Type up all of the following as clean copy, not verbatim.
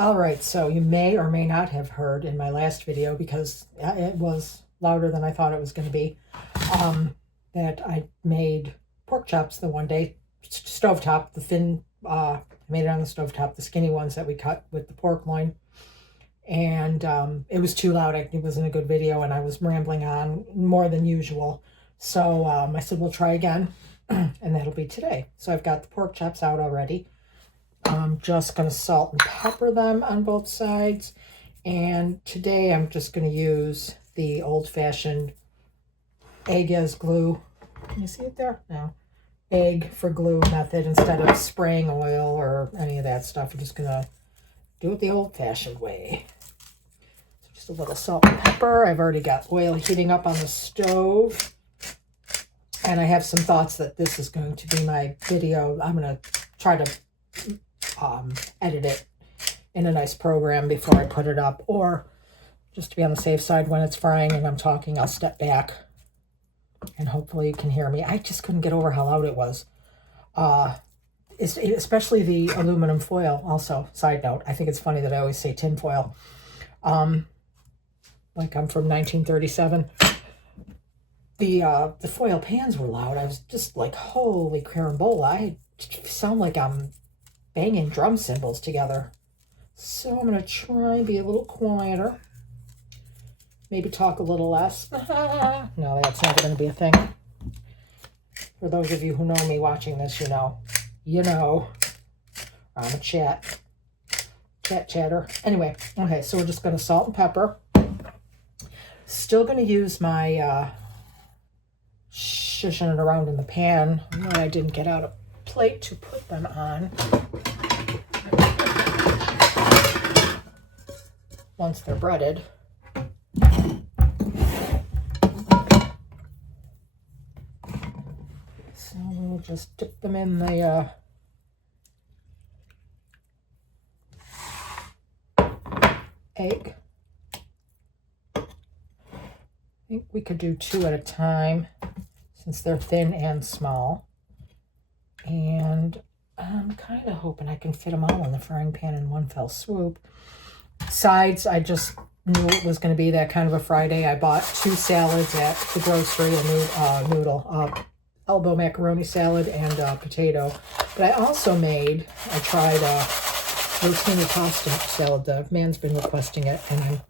All right, so you may or may not have heard in my last video, because it was louder than I thought it was going to be, that I made pork chops the one day, stovetop, the thin, I made it on the stovetop, the skinny ones that we cut with the pork loin. And it was too loud. It wasn't a good video, and I was rambling on more than usual. So I said, we'll try again, and that'll be today. So I've got the pork chops out already. I'm just going to salt and pepper them on both sides. And today I'm just going to use the old-fashioned egg as glue. Can you see it there? No. Egg for glue method instead of spraying oil or any of that stuff. I'm just going to do it the old-fashioned way. So just a little salt and pepper. I've already got oil heating up on the stove. And I have some thoughts that this is going to be my video. I'm going to try to edit it in a nice program before I put it up, or just to be on the safe side, when it's frying and I'm talking, I'll step back and hopefully you can hear me. I just couldn't get over how loud it was, especially the aluminum foil. Also, side note, I think it's funny that I always say tin foil, like I'm from 1937. The foil pans were loud. I was just like, holy carambola, I sound like I'm banging drum cymbals together. So I'm going to try and be a little quieter. Maybe talk a little less. No, that's never going to be a thing. For those of you who know me watching this, you know. I'm a chatter. Anyway, okay, so we're just going to salt and pepper. Still going to use my shushing it around in the pan. I didn't get out a plate to put them on. Once they're breaded. So we'll just dip them in the egg. I think we could do 2 at a time since they're thin and small. And I'm kind of hoping I can fit them all in the frying pan in one fell swoop. Sides, I just knew it was going to be that kind of a Friday. I bought 2 salads at the grocery, a elbow macaroni salad and potato. But I also tried a rotini pasta salad. The man's been requesting it, and I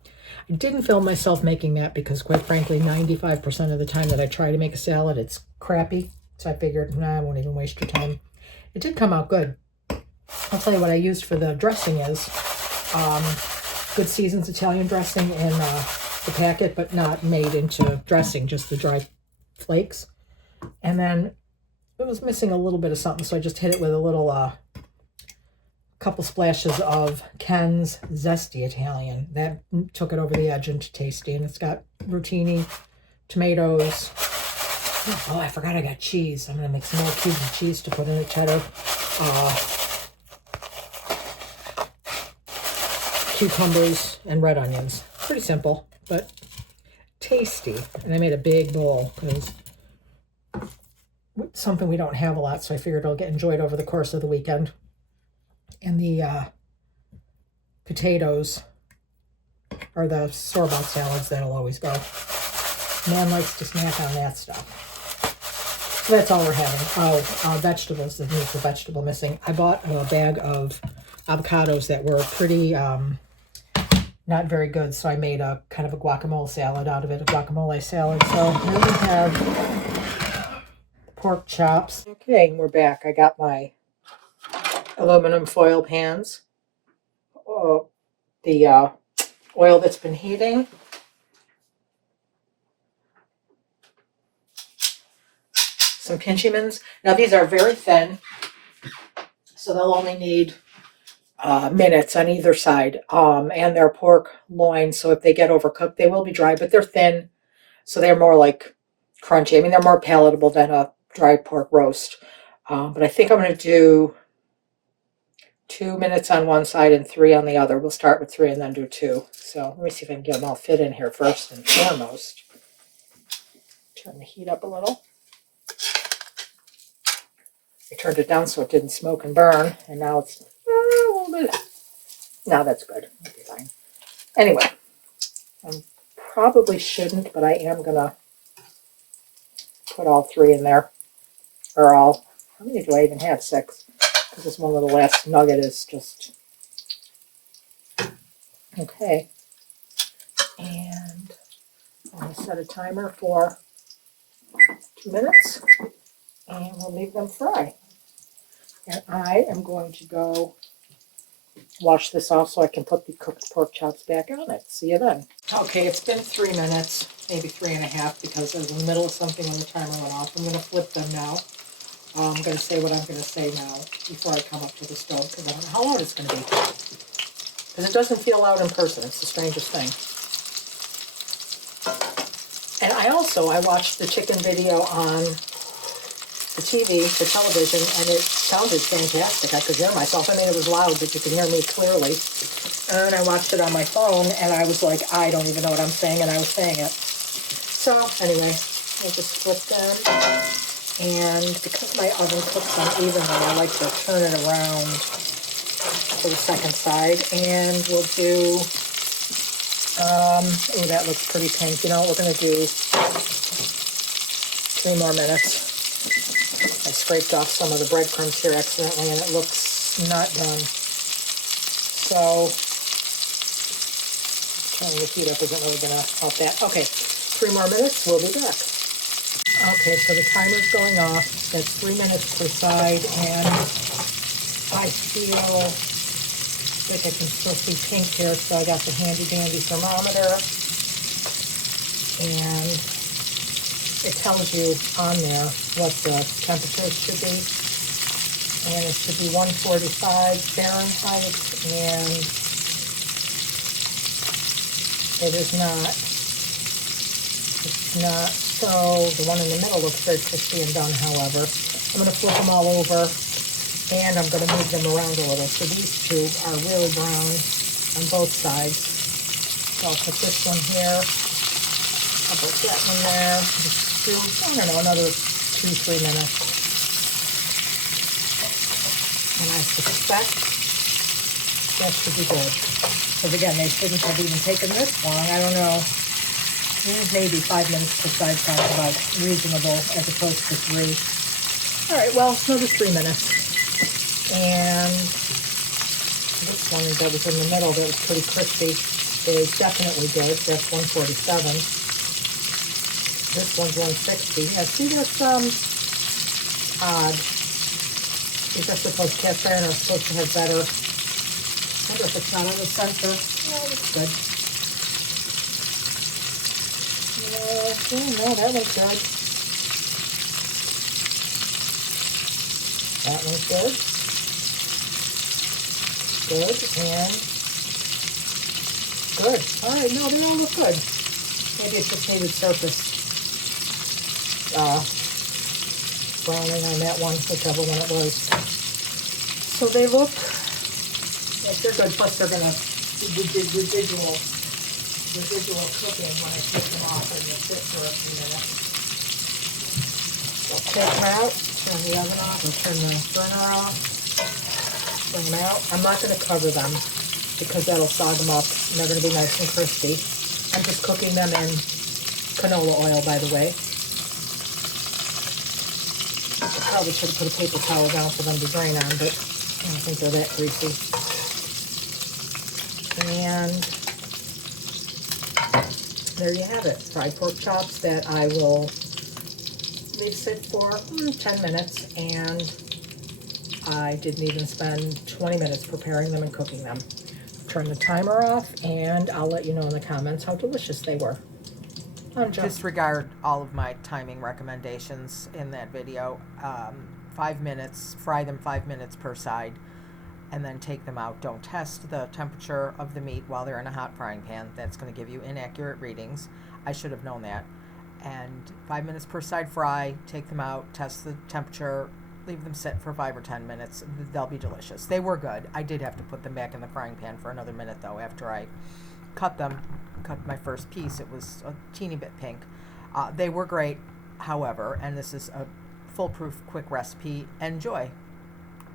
didn't film myself making that because, quite frankly, 95% of the time that I try to make a salad, it's crappy. So I figured, nah, I won't even waste your time. It did come out good. I'll tell you what I used for the dressing is Good Season's Italian dressing in the packet, but not made into dressing, just the dry flakes. And then it was missing a little bit of something, so I just hit it with a little couple splashes of Ken's Zesty Italian. That took it over the edge into tasty. And it's got rotini, tomatoes. Oh, I forgot I got cheese. I'm going to make some more cubes of cheese to put in a cheddar. Cucumbers and red onions. Pretty simple, but tasty. And I made a big bowl because it's something we don't have a lot, so I figured it'll get enjoyed over the course of the weekend. And the potatoes are the store-bought salads that'll always go. Man likes to snack on that stuff. So that's all we're having. Oh, vegetables. There's a vegetable missing. I bought a bag of avocados that were pretty not very good, so I made a kind of a guacamole salad out of it, a guacamole salad. So here we have pork chops. Okay, we're back. I got my aluminum foil pans. The oil that's been heating. Some pinchymans. Now these are very thin, so they'll only need minutes on either side. And they're pork loin, so if they get overcooked, they will be dry, but they're thin, so they're more like crunchy. I mean, they're more palatable than a dry pork roast. But I think I'm going to do 2 minutes on one side and 3 on the other. We'll start with 3 and then do 2. So let me see if I can get them all fit in here first and foremost. Turn the heat up a little. I turned it down so it didn't smoke and burn, and now it's a little bit No, that's good. That'll be fine. Anyway, I probably shouldn't, but I am gonna put all 3 in there. Or all, how many do I even have? 6. Because this one little last nugget is just, okay. And I'm gonna set a timer for 2 minutes and we'll leave them fry. And I am going to go wash this off so I can put the cooked pork chops back on it. See you then. Okay, it's been 3 minutes, maybe 3.5, because I was in the middle of something when the timer went off. I'm going to flip them now. I'm going to say what I'm going to say now before I come up to the stove, because I don't know how loud it's going to be. Because it doesn't feel loud in person. It's the strangest thing. And I watched the chicken video on the TV, the television, and it sounded fantastic. I could hear myself. I mean, it was loud, but you could hear me clearly. And I watched it on my phone, and I was like, I don't even know what I'm saying, and I was saying it. So, anyway, we'll just flip them. And because my oven cooks unevenly, I like to turn it around to the second side. And we'll do, oh, that looks pretty pink. You know what, we're going to do 3 more minutes. I scraped off some of the breadcrumbs here accidentally, and it looks not done. So, turning the heat up isn't really going to help that. Okay, 3 more minutes, we'll be back. Okay, so the timer's going off. That's 3 minutes per side, and I feel like I can still see pink here, so I got the handy-dandy thermometer, and it tells you on there what the temperature should be, and it should be 145 Fahrenheit, and it is not. It's not. So the one in the middle looks very crispy and done, however. I'm going to flip them all over, and I'm going to move them around a little. So these 2 are really brown on both sides. So I'll put this one here. I'll put that one there. Just do, I don't know, another 2-3 minutes. And I suspect that should be good. Because again, they shouldn't have even taken this long. I don't know. Maybe 5 minutes per side sounds about reasonable as opposed to 3. All right, well, another 3 minutes. And this one that was in the middle that was pretty crispy is definitely good. That's 147. This one's 160. Yeah, see, that's odd. These are supposed to, cast iron are supposed to have better. I wonder if it's not on the center. Yeah, that's good. No, that one's good. That one's good. Good, and good. All right, no, they all look good. Maybe it's just needed surface browning on that one, whichever one it was. So they look like they're good, plus they're going to do residual cooking when I take them off and they sit for a few minutes. So take them out, turn the oven off, and turn the burner off. Bring them out. I'm not going to cover them because that'll sog them up and they're going to be nice and crispy. I'm just cooking them in canola oil, by the way. I probably should have put a paper towel down for them to drain on, but I don't think they're that greasy. And there you have it, fried pork chops that I will leave sit for 10 minutes, and I didn't even spend 20 minutes preparing them and cooking them. Turn the timer off, and I'll let you know in the comments how delicious they were. Disregard all of my timing recommendations in that video. 5 minutes, fry them 5 minutes per side, and then take them out. Don't test the temperature of the meat while they're in a hot frying pan. That's going to give you inaccurate readings. I should have known that. And 5 minutes per side fry, take them out, test the temperature, leave them sit for 5 or 10 minutes. They'll be delicious. They were good. I did have to put them back in the frying pan for another minute, though, after I cut my first piece. It was a teeny bit pink. They were great, however, and this is a foolproof, quick recipe. Enjoy.